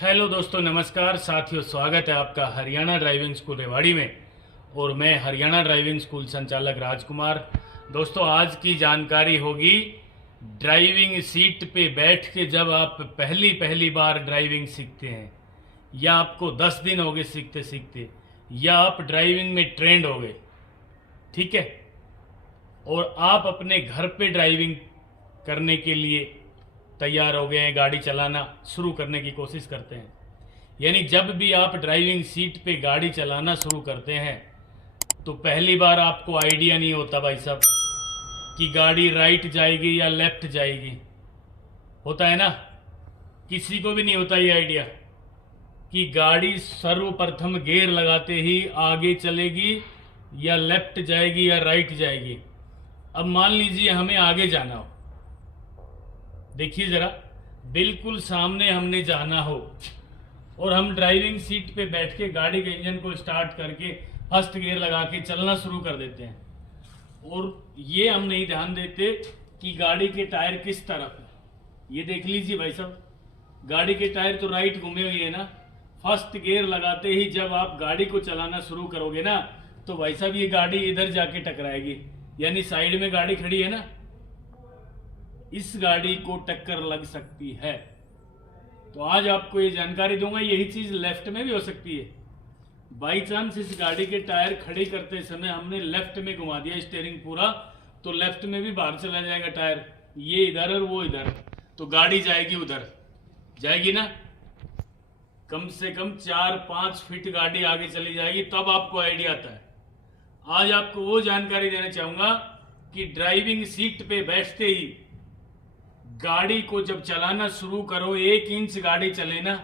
Hello दोस्तों, नमस्कार साथियों। स्वागत है आपका हरियाणा ड्राइविंग स्कूल रेवाड़ी में और मैं हरियाणा ड्राइविंग स्कूल संचालक राजकुमार। दोस्तों, आज की जानकारी होगी ड्राइविंग सीट पे बैठ के जब आप पहली बार ड्राइविंग सीखते हैं, या आपको 10 दिन हो गए सीखते सीखते, या आप ड्राइविंग में ट्रेंड हो गए, ठीक है, और आप अपने घर पे ड्राइविंग करने के लिए तैयार हो गए हैं, गाड़ी चलाना शुरू करने की कोशिश करते हैं। यानी जब भी आप ड्राइविंग सीट पे गाड़ी चलाना शुरू करते हैं तो पहली बार आपको आइडिया नहीं होता भाई साहब कि गाड़ी राइट जाएगी या लेफ्ट जाएगी। होता है ना, किसी को भी नहीं होता ये आइडिया कि गाड़ी सर्वप्रथम गियर लगाते ही आगे चलेगी या लेफ्ट जाएगी या राइट जाएगी। अब मान लीजिए हमें आगे जाना हो, देखिए जरा, बिल्कुल सामने हमने जाना हो और हम ड्राइविंग सीट पे बैठ के गाड़ी के इंजन को स्टार्ट करके फर्स्ट गियर लगा के चलना शुरू कर देते हैं, और ये हम नहीं ध्यान देते कि गाड़ी के टायर किस तरफ है। ये देख लीजिए भाई साहब, गाड़ी के टायर तो राइट घूमे हुए है ना। फर्स्ट गियर लगाते ही जब आप गाड़ी को चलाना शुरू करोगे ना, तो भाई साहब ये गाड़ी इधर जाके टकराएगी, यानी साइड में गाड़ी खड़ी है ना, इस गाड़ी को टक्कर लग सकती है। तो आज आपको ये जानकारी दूंगा, यही चीज लेफ्ट में भी हो सकती है। बाई चांस इस गाड़ी के टायर खड़े करते समय हमने लेफ्ट में घुमा दिया स्टीयरिंग पूरा, तो लेफ्ट में भी बाहर चला जाएगा टायर, ये इधर और वो इधर, तो गाड़ी जाएगी उधर, जाएगी ना, कम से कम 4-5 फीट गाड़ी आगे चली जाएगी, तब आपको आइडिया आता है। आज आपको वो जानकारी देना चाहूंगा कि ड्राइविंग सीट पे बैठते ही गाड़ी को जब चलाना शुरू करो, 1 इंच गाड़ी चले ना,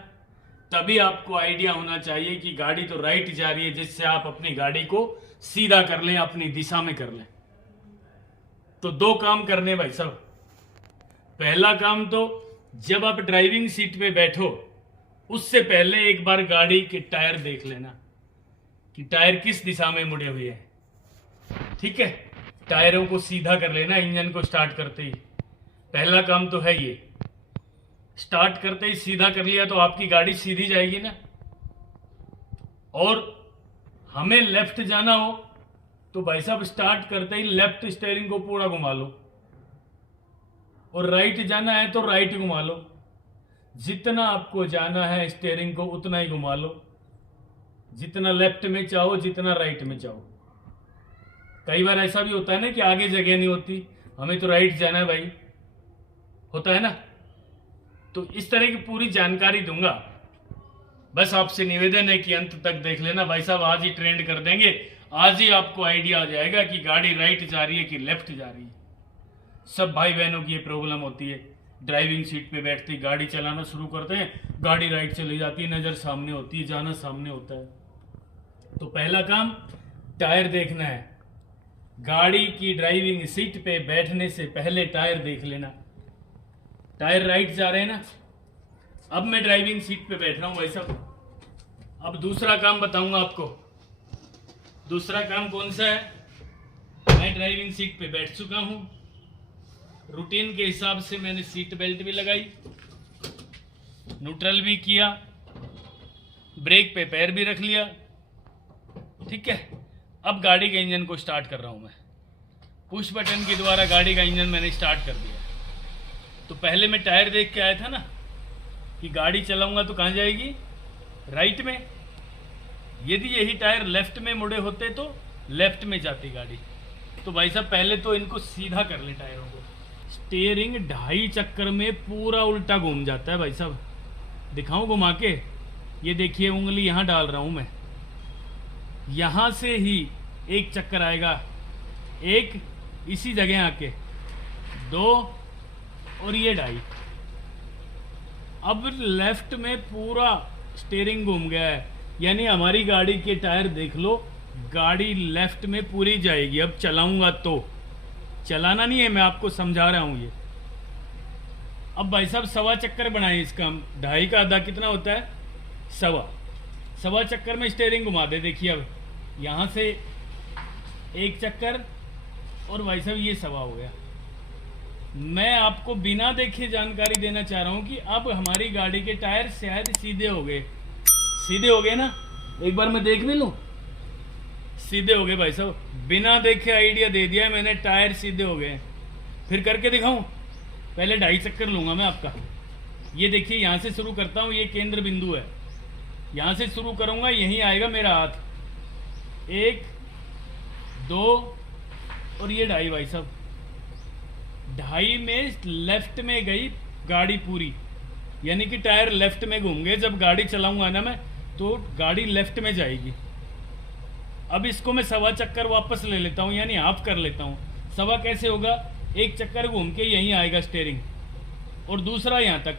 तभी आपको आइडिया होना चाहिए कि गाड़ी तो राइट जा रही है, जिससे आप अपनी गाड़ी को सीधा कर लें, अपनी दिशा में कर लें। तो 2 काम करने भाई साहब। पहला काम तो जब आप ड्राइविंग सीट पे बैठो उससे पहले एक बार गाड़ी के टायर देख लेना कि टायर किस दिशा में मुड़े हुए हैं, ठीक है। टायरों को सीधा कर लेना इंजन को स्टार्ट करते ही, पहला काम तो है ये। स्टार्ट करते ही सीधा कर लिया तो आपकी गाड़ी सीधी जाएगी ना। और हमें लेफ्ट जाना हो तो भाई साहब स्टार्ट करते ही लेफ्ट स्टीयरिंग को पूरा घुमा लो, और राइट जाना है तो राइट घुमा लो। जितना आपको जाना है स्टीयरिंग को उतना ही घुमा लो, जितना लेफ्ट में चाहो, जितना राइट में चाहो। कई बार ऐसा भी होता है ना कि आगे जगह नहीं होती, हमें तो राइट जाना है भाई, होता है ना। तो इस तरह की पूरी जानकारी दूंगा, बस आपसे निवेदन है कि अंत तक देख लेना भाई साहब। आज ही ट्रेंड कर देंगे, आज ही आपको आइडिया आ जाएगा कि गाड़ी राइट जा रही है कि लेफ्ट जा रही है। सब भाई बहनों की ये प्रॉब्लम होती है, ड्राइविंग सीट पे बैठते ही गाड़ी चलाना शुरू करते हैं, गाड़ी राइट चली जाती है, नजर सामने होती है, जाना सामने होता है। तो पहला काम टायर देखना है। गाड़ी की ड्राइविंग सीट पे बैठने से पहले टायर देख लेना, टायर राइट जा रहे हैं ना। अब मैं ड्राइविंग सीट पे बैठ रहा हूं भाई साहब। अब दूसरा काम बताऊंगा आपको। दूसरा काम कौन सा है? मैं ड्राइविंग सीट पे बैठ चुका हूं, रूटीन के हिसाब से मैंने सीट बेल्ट भी लगाई, न्यूट्रल भी किया, ब्रेक पे पैर भी रख लिया, ठीक है। अब गाड़ी के इंजन को स्टार्ट कर रहा हूं मैं। पुश बटन के द्वारा गाड़ी का इंजन मैंने स्टार्ट कर दिया। तो पहले मैं टायर देख के आया था ना कि गाड़ी चलाऊंगा तो कहाँ जाएगी, राइट में। यदि यही टायर लेफ्ट में मुड़े होते तो लेफ्ट में जाती गाड़ी। तो भाई साहब पहले तो इनको सीधा कर ले टायरों को। स्टीयरिंग 2.5 चक्कर में पूरा उल्टा घूम जाता है भाई साहब। दिखाऊं घुमा के? ये देखिए, उंगली यहाँ डाल रहा हूं मैं, यहां से ही 1 चक्कर आएगा, 1 इसी जगह आके, 2 और ये 2.5। अब लेफ्ट में पूरा स्टीयरिंग घूम गया है, यानी हमारी गाड़ी के टायर देख लो, गाड़ी लेफ्ट में पूरी जाएगी। अब चलाऊंगा तो, चलाना नहीं है, मैं आपको समझा रहा हूं ये। अब भाई साहब 1.25 चक्कर बनाए इसका, 2.5 का आधा कितना होता है, 1.25 चक्कर में स्टीयरिंग घुमा दे। देखिए अब यहां से 1 चक्कर और भाई साहब ये 1.25 हो गया। मैं आपको बिना देखे जानकारी देना चाह रहा हूँ कि अब हमारी गाड़ी के टायर शायद सीधे हो गए। सीधे हो गए ना, एक बार मैं देख भी लूँ। सीधे हो गए भाई साहब, बिना देखे आइडिया दे दिया मैंने, टायर सीधे हो गए। फिर करके दिखाऊं? पहले 2.5 चक्कर लूंगा मैं आपका। ये देखिए, यहाँ से शुरू करता हूँ, ये केंद्र बिंदु है, यहाँ से शुरू करूंगा, यहीं आएगा मेरा हाथ। 1 2 और ये 2.5 भाई साहब। 2.5 में लेफ्ट में गई गाड़ी पूरी, यानी कि टायर लेफ्ट में घूम गए। जब गाड़ी चलाऊंगा ना मैं, तो गाड़ी लेफ्ट में जाएगी। अब इसको मैं 1.25 चक्कर वापस ले लेता हूँ, यानी हाफ कर लेता हूँ। 1.25 कैसे होगा? 1 चक्कर घूम के यहीं आएगा स्टेयरिंग, और दूसरा यहाँ तक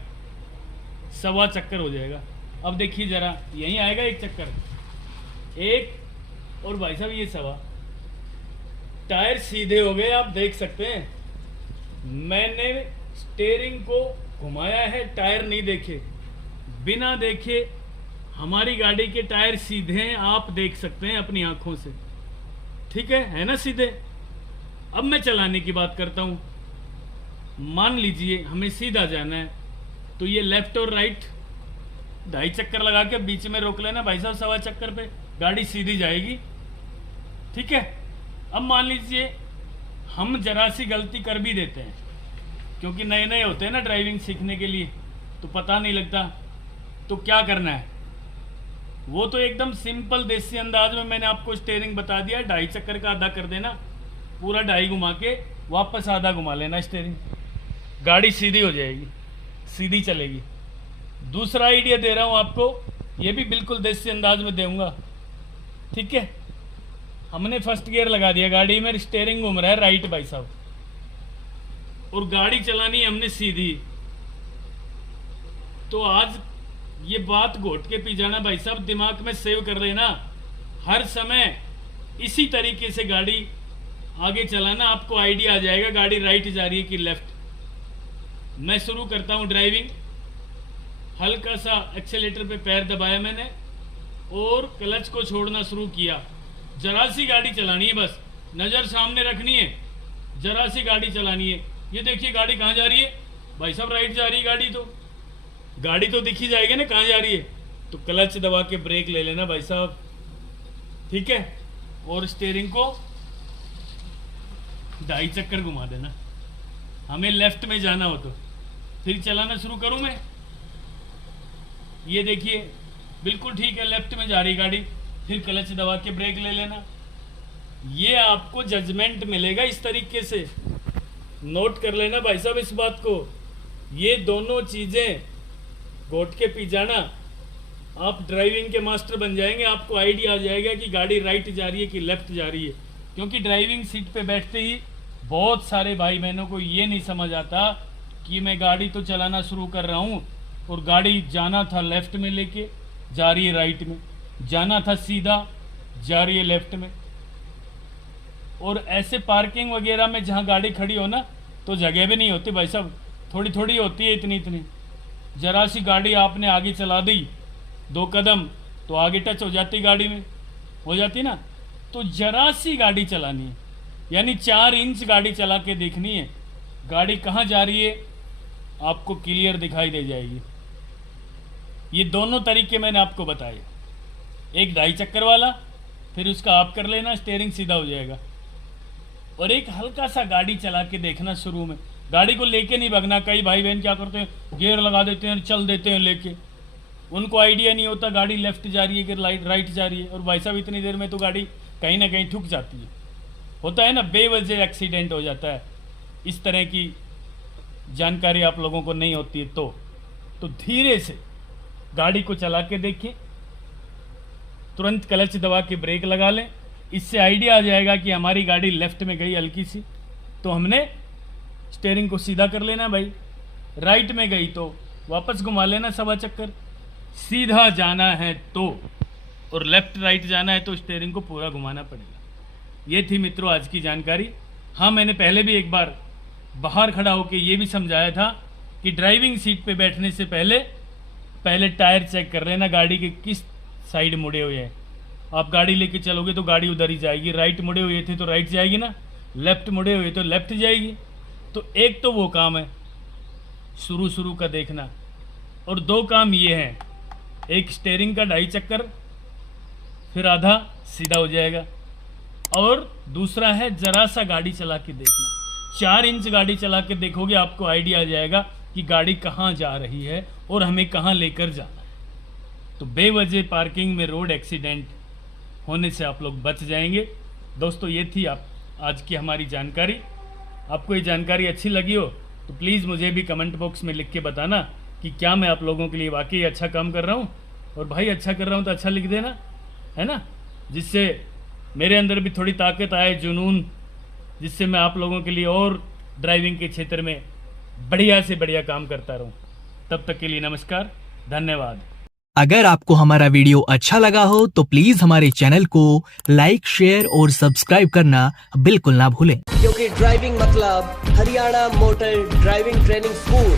1.25 चक्कर हो जाएगा। अब देखिए जरा, यहीं आएगा 1 चक्कर, 1 और भाई साहब ये 1.25। टायर सीधे हो गए, आप देख सकते हैं। मैंने स्टेयरिंग को घुमाया है, टायर नहीं देखे, बिना देखे हमारी गाड़ी के टायर सीधे हैं, आप देख सकते हैं अपनी आंखों से। ठीक है ना सीधे। अब मैं चलाने की बात करता हूं। मान लीजिए हमें सीधा जाना है, तो ये लेफ्ट और राइट 2.5 चक्कर लगा के बीच में रोक लेना भाई साहब। 1.25 चक्कर पे गाड़ी सीधी जाएगी। ठीक है। अब मान लीजिए हम जरा सी गलती कर भी देते हैं, क्योंकि नए नए होते हैं ना ड्राइविंग सीखने के लिए, तो पता नहीं लगता। तो क्या करना है? वो तो एकदम सिंपल देसी अंदाज में मैंने आपको स्टेयरिंग बता दिया। 2.5 चक्कर का आधा कर देना, पूरा 2.5 घुमा के वापस आधा घुमा लेना स्टेयरिंग, गाड़ी सीधी हो जाएगी, सीधी चलेगी। दूसरा आइडिया दे रहा हूँ आपको, ये भी बिल्कुल देसी अंदाज में दूंगा। ठीक है। हमने फर्स्ट गियर लगा दिया गाड़ी में, स्टेयरिंग घूम रहा है राइट भाई साहब, और गाड़ी चलानी है हमने सीधी। तो आज ये बात घोट के पी जाना भाई साहब, दिमाग में सेव कर लेना। हर समय इसी तरीके से गाड़ी आगे चलाना, आपको आइडिया आ जाएगा गाड़ी राइट जा रही है कि लेफ्ट। मैं शुरू करता हूं ड्राइविंग। हल्का सा एक्सेलेटर पे पैर दबाया मैंने और क्लच को छोड़ना शुरू किया। जरा सी गाड़ी चलानी है, बस नज़र सामने रखनी है, जरा सी गाड़ी चलानी है। ये देखिए गाड़ी कहाँ जा रही है भाई साहब, राइट जा रही है गाड़ी तो दिखी जाएगी ना कहाँ जा रही है। तो क्लच दबा के ब्रेक ले लेना भाई साहब। ठीक है। और स्टीयरिंग को 2.5 चक्कर घुमा देना, हमें लेफ्ट में जाना हो तो। फिर चलाना शुरू करूं मैं। ये देखिए बिल्कुल ठीक है, लेफ्ट में जा रही गाड़ी। फिर क्लच दबा के ब्रेक ले लेना। ये आपको जजमेंट मिलेगा इस तरीके से। नोट कर लेना भाई साहब इस बात को। ये दोनों चीजें घोट के पी जाना, आप ड्राइविंग के मास्टर बन जाएंगे। आपको आइडिया आ जाएगा कि गाड़ी राइट जा रही है कि लेफ्ट जा रही है। क्योंकि ड्राइविंग सीट पे बैठते ही बहुत सारे भाई बहनों को ये नहीं समझ आता कि मैं गाड़ी तो चलाना शुरू कर रहा हूँ और गाड़ी जाना था लेफ्ट में लेके जा रही है राइट में, जाना था सीधा जा रही है लेफ्ट में। और ऐसे पार्किंग वगैरह में जहाँ गाड़ी खड़ी हो ना, तो जगह भी नहीं होती भाई साहब, थोड़ी थोड़ी होती है, इतनी इतनी। जरा सी गाड़ी आपने आगे चला दी 2 कदम, तो आगे टच हो जाती गाड़ी में, हो जाती ना। तो जरा सी गाड़ी चलानी है, यानी 4 इंच गाड़ी चला के देखनी है गाड़ी कहाँ जा रही है, आपको क्लियर दिखाई दे जाएगी। ये दोनों तरीके मैंने आपको बताए, एक 2.5 चक्कर वाला, फिर उसका आप कर लेना, स्टीयरिंग सीधा हो जाएगा। और एक हल्का सा गाड़ी चला के देखना शुरू में, गाड़ी को लेके नहीं भगना। कई भाई बहन क्या करते हैं, गियर लगा देते हैं, चल देते हैं लेके, उनको आइडिया नहीं होता गाड़ी लेफ्ट जा रही है कि राइट जा रही है। और भाई साहब इतनी देर में तो गाड़ी कहीं ना कहीं ठुक जाती है, होता है ना, बेवजह एक्सीडेंट हो जाता है। इस तरह की जानकारी आप लोगों को नहीं होती है तो धीरे से गाड़ी को चला के देखिए, तुरंत क्लच दबा के ब्रेक लगा लें। इससे आइडिया आ जाएगा कि हमारी गाड़ी लेफ्ट में गई हल्की सी, तो हमने स्टीयरिंग को सीधा कर लेना भाई। राइट में गई तो वापस घुमा लेना 1.25 चक्कर। सीधा जाना है तो, और लेफ्ट राइट जाना है तो स्टीयरिंग को पूरा घुमाना पड़ेगा। ये थी मित्रों आज की जानकारी। हाँ, मैंने पहले भी एक बार बाहर खड़ा होकर ये भी समझाया था कि ड्राइविंग सीट पे बैठने से पहले टायर चेक कर लेना गाड़ी के किस साइड मुड़े हुए हैं। आप गाड़ी लेके चलोगे तो गाड़ी उधर ही जाएगी। राइट मुड़े हुए थे तो राइट जाएगी ना, लेफ्ट मुड़े हुए तो लेफ्ट जाएगी। तो एक तो वो काम है शुरू का देखना, और दो काम ये हैं, एक स्टेयरिंग का 2.5 चक्कर फिर आधा सीधा हो जाएगा, और दूसरा है ज़रा सा गाड़ी चला के देखना। 4 इंच गाड़ी चला के देखोगे आपको आइडिया आ जाएगा कि गाड़ी कहाँ जा रही है और हमें कहाँ लेकर जाना है। तो बेवजह पार्किंग में रोड एक्सीडेंट होने से आप लोग बच जाएंगे। दोस्तों ये थी आज की हमारी जानकारी। आपको ये जानकारी अच्छी लगी हो तो प्लीज़ मुझे भी कमेंट बॉक्स में लिख के बताना कि क्या मैं आप लोगों के लिए वाकई अच्छा काम कर रहा हूँ। और भाई अच्छा कर रहा हूँ तो अच्छा लिख देना, है ना, जिससे मेरे अंदर भी थोड़ी ताकत आए, जुनून, जिससे मैं आप लोगों के लिए और ड्राइविंग के क्षेत्र में बढ़िया से बढ़िया काम करता रहूं। तब तक के लिए नमस्कार, धन्यवाद। अगर आपको हमारा वीडियो अच्छा लगा हो तो प्लीज हमारे चैनल को लाइक, शेयर और सब्सक्राइब करना बिल्कुल ना भूलें, क्योंकि ड्राइविंग मतलब Haryana motor driving training school.